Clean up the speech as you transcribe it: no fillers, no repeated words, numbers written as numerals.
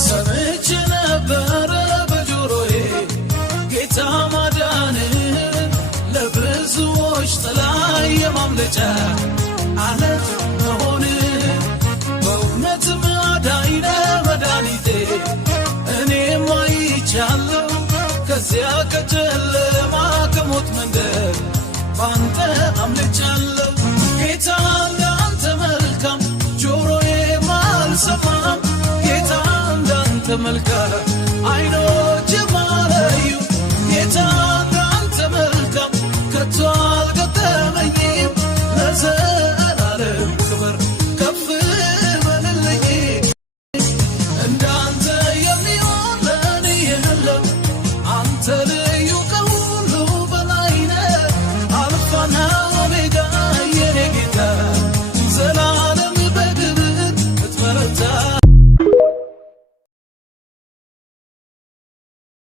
ሰምቼ ነበረ በጆሮዬ ጌታ ማዳንህን ለብዙዎች ጥላ የማምለጫ አለት መሆንህን በእውነትም አዳኝ ነህ መድኃኒቴ እኔም አይቻለሁ ከዚያ ከጨለማ ከሞት መንደር ባንተ አምልጫለሁ ጌታ እንዳንተ መልካም ጆሮዬም አልሰማም ጌታ እንዳንተ መልካም አይኖቼም አላዩ ጌታ እንዳንተ መልካም ከቶ አልገጠመኝም